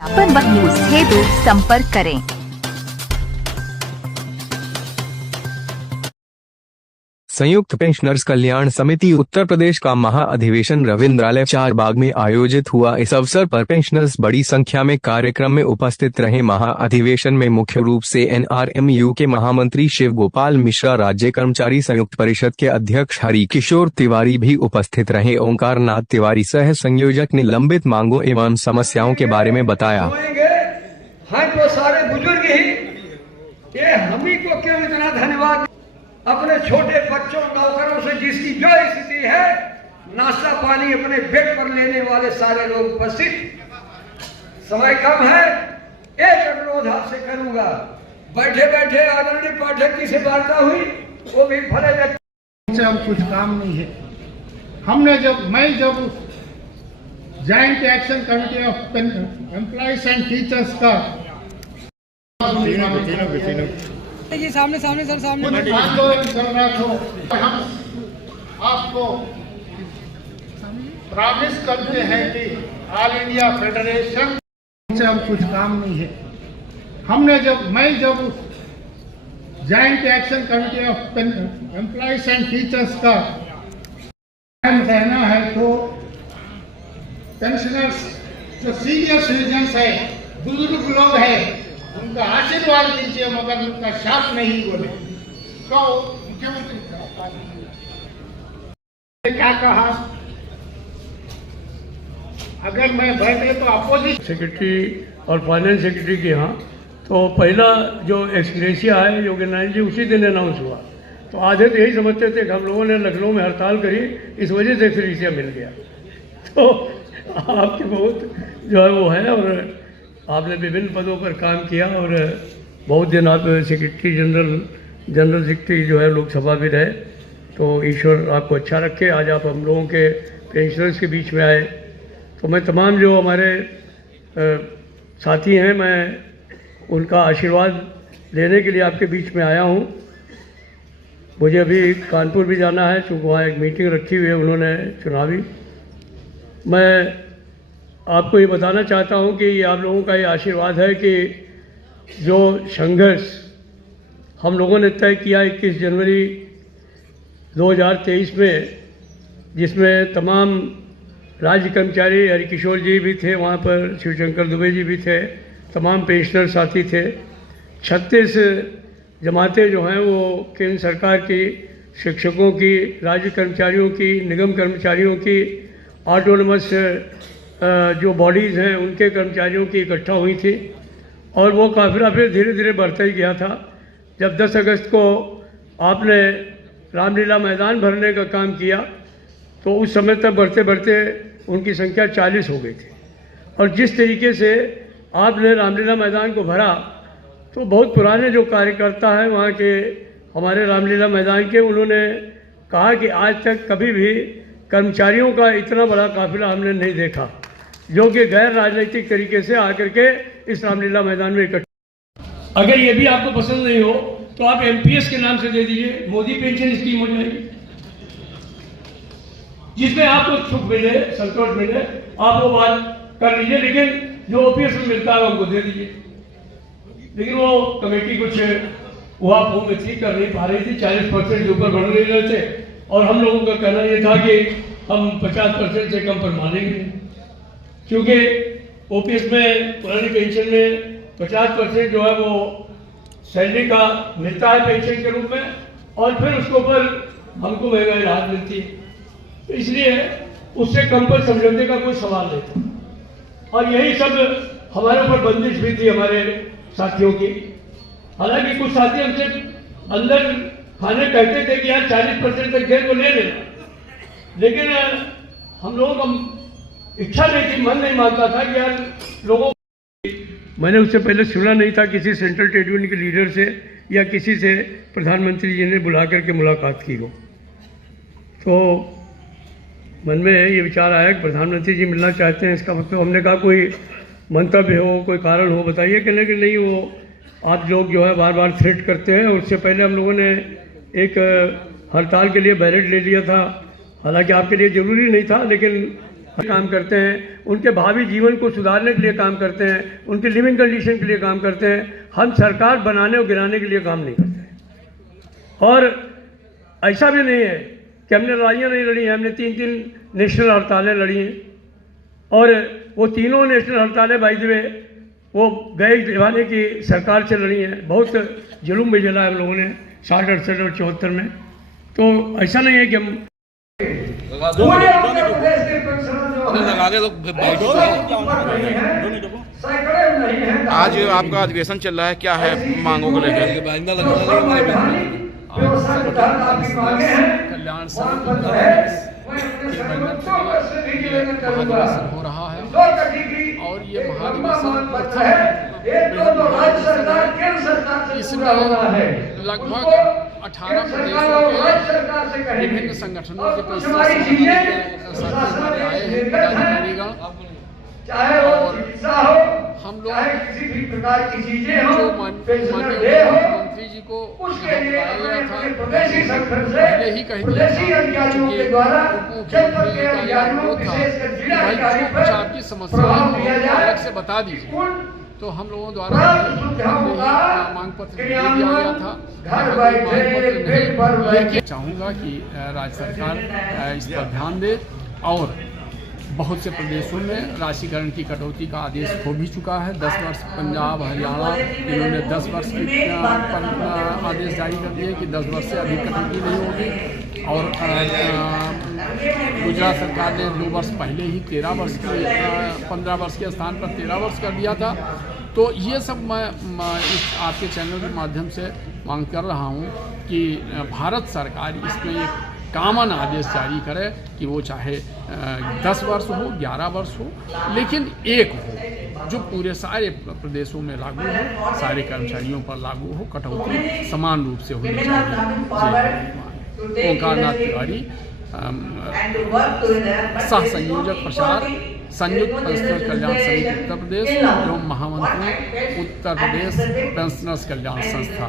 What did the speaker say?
पर न्यूज हेतु संपर्क करें। संयुक्त पेंशनर्स कल्याण समिति उत्तर प्रदेश का महाअधिवेशन रविंद्रालय चारबाग में आयोजित हुआ। इस अवसर पर पेंशनर्स बड़ी संख्या में कार्यक्रम में उपस्थित रहे। महाअधिवेशन में मुख्य रूप से NRMU के महामंत्री शिव गोपाल मिश्रा, राज्य कर्मचारी संयुक्त परिषद के अध्यक्ष हरि किशोर तिवारी भी उपस्थित रहे। ओंकार नाथ तिवारी सह संयोजक ने लंबित मांगों एवं समस्याओं के बारे में बताया। तो सारे बुजुर्ग ही ये हम ही को क्यों इतना धन्यवाद। अपने छोटे बच्चों नौकरों से जिसकी जो स्थिति है, नाश्ता पानी अपने बेड पर लेने वाले सारे लोग उपस्थित। समय कम है, एक अनुरोध आपसे करूंगा। बैठे बैठे आदरणीय पाठक जी से वार्ता हुई, वो भी भले से अब कुछ काम नहीं है। हमने मैं जब joint action committee of employees and teachers का जी सामने सर सामने आंदोलन चल रहा था, हम आपको प्रॉमिस करते हैं कि ऑल इंडिया फेडरेशन से अब कुछ काम नहीं है। मैं जब joint action committee of employees and teachers का कहना है तो पेंशनर्स जो सीनियर सिटीजन्स है, बुजुर्ग लोग है, उनका आशीर्वाद दीजिए, मगर उनका शाप नहीं बोले। तो मुख्यमंत्री क्या कहा, अगर मैं बैठे तो अपोजिशन सेक्रेटरी और फाइनेंस सेक्रेटरी के यहाँ तो पहला जो एक्सग्रेशिया है योगी नारायण जी उसी दिन अनाउंस हुआ। तो आधे तो यही समझते थे कि हम लोगों ने लखनऊ में हड़ताल करी, इस वजह से एक्सग्रेशिया मिल गया। तो आपके बहुत जो है वो है, और आपने विभिन्न पदों पर काम किया और बहुत दिन आप सेक्रेटरी जनरल सेक्रेटरी जो है लोकसभा भी रहे। तो ईश्वर आपको अच्छा रखे। आज आप हम लोगों के पेंशनर्स के बीच में आए, तो मैं तमाम जो हमारे साथी हैं, मैं उनका आशीर्वाद लेने के लिए आपके बीच में आया हूँ। मुझे अभी कानपुर भी जाना है, चूँकि वहाँ एक मीटिंग रखी हुई है उन्होंने चुनावी। मैं आपको ये बताना चाहता हूँ कि ये आप लोगों का ये आशीर्वाद है कि जो संघर्ष हम लोगों ने तय किया 21 जनवरी 2023 में, जिसमें तमाम राज्य कर्मचारी हरिकिशोर जी भी थे, वहाँ पर शिवशंकर दुबे जी भी थे, तमाम पेंशनर साथी थे। 36 जमातें जो हैं वो केंद्र सरकार की, शिक्षकों की, राज्य कर्मचारियों की, निगम कर्मचारियों की, ऑटोनमस जो बॉडीज़ हैं उनके कर्मचारियों की इकट्ठा हुई थी, और वो काफिला फिर धीरे धीरे बढ़ता ही गया था। जब 10 अगस्त को आपने रामलीला मैदान भरने का काम किया तो उस समय तक बढ़ते बढ़ते उनकी संख्या 40 हो गई थी। और जिस तरीके से आपने रामलीला मैदान को भरा, तो बहुत पुराने जो कार्यकर्ता हैं वहाँ के, हमारे रामलीला मैदान के, उन्होंने कहा कि आज तक कभी भी कर्मचारियों का इतना बड़ा काफिला हमने नहीं देखा, जो कि गैर राजनीतिक तरीके से आकर के इस रामलीला मैदान में इकट्ठा। अगर ये भी आपको पसंद नहीं हो तो आप MPS के नाम से दे दीजिए, मोदी पेंशन स्कीम हो जाएगी, जिसमें आपको सुख मिले, संतोष मिले, आप वो बात कर लीजिए। लेकिन जो OPS में मिलता है उनको दे दीजिए। लेकिन वो कमेटी कुछ हुआ में थी, कर नहीं पा रही थी, 40% के ऊपर बढ़ नहीं रहे थे, और हम लोगों का कहना ये था कि हम 50% से कम पर मानेंगे, क्योंकि OPS में, पुरानी पेंशन में 50% जो है वो सैलरी का मिलता है पेंशन के रूप में, और फिर उसके ऊपर हमको महंगाई राहत मिलती है। तो इसलिए उससे कम पर समझौते का कोई सवाल नहीं था। और यही सब हमारे ऊपर बंदिश भी थी हमारे साथियों की। हालांकि कुछ साथी हमसे अंदर खाने कहते थे कि यार 40% तक दे तो ले लेना, लेकिन हम लोगों का इच्छा नहीं थी, मन नहीं मानता था कि यार लोगों। मैंने उससे पहले सुना नहीं था किसी सेंट्रल ट्रेड यूनियन के लीडर से या किसी से प्रधानमंत्री जी ने बुला करके मुलाकात की हो। तो मन में ये विचार आया कि प्रधानमंत्री जी मिलना चाहते हैं, इसका मतलब हमने कहा कोई मंतव्य हो, कोई कारण हो बताइए। कहने के नहीं, वो आप लोग जो है बार बार थ्रेट करते हैं। उससे पहले हम लोगों ने एक हड़ताल के लिए बैलेट ले लिया था, हालांकि आपके लिए ज़रूरी नहीं था, लेकिन काम करते हैं, उनके भावी जीवन को सुधारने के लिए काम करते हैं, उनकी लिविंग कंडीशन के लिए काम करते हैं। हम सरकार बनाने और गिराने के लिए काम नहीं करते हैं। और ऐसा भी नहीं है कि हमने लड़ाइयाँ नहीं लड़ी हैं, हमने 3 नेशनल हड़तालें लड़ी हैं और वो तीनों नेशनल हड़तालें बाय द वे वो गए जमाने की सरकार से लड़ी हैं। बहुत जुल्म भी झेला हम लोगों ने 60, 68 और 74 में। तो ऐसा नहीं है कि हम पूरे उत्तर प्रदेश के पेंशनर जो सैकड़े नहीं है। आज आपका अधिवेशन चल रहा है, क्या है मांगों को लेकर? कल्याण समिति हो रहा है और ये महाधिवेशन इसमें लगभग 18 प्रदेशों के विभिन्न संगठनों के प्रतिनिधि आए हैं, पदाधिकारीगण, और हम लोग जो माननीय मुख्यमंत्री जी को बुलाया गया था, पहले ही कह दिया था कि उपमुख्यमंत्री का अनुरोध था कि भाई जो कुछ आपकी समस्याएं अलग से बता दीजिए। तो हम लोगों द्वारा मांग पत्र दे दिया गया था। मांग पत्र लेके चाहूँगा कि राज्य सरकार इस पर ध्यान दे और बहुत से प्रदेशों में राशिकरण की कटौती का आदेश हो भी चुका है। 10 वर्ष पंजाब, हरियाणा, इन्होंने 10 वर्ष पर आदेश जारी कर दिए कि 10 वर्ष से अधिक कटौती नहीं होगी। और गुजरात सरकार ने 2 वर्ष पहले ही 13 वर्ष की 15 वर्ष के स्थान पर 13 वर्ष कर दिया था। तो ये सब मैं इस आपके चैनल के माध्यम से मांग कर रहा हूँ कि भारत सरकार इसमें एक कॉमन आदेश जारी करे कि वो चाहे 10 वर्ष हो, 11 वर्ष हो, लेकिन एक हो जो पूरे सारे प्रदेशों में लागू हो, सारे कर्मचारियों पर लागू हो, कटौती समान रूप से होनी चाहिए। ओंकारनाथ तिवारी, सह संयोजक प्रसार, संयुक्त पेंशनर कल्याण समिति उत्तर प्रदेश एवं महामंत्री उत्तर प्रदेश पेंशनर्स कल्याण संस्था।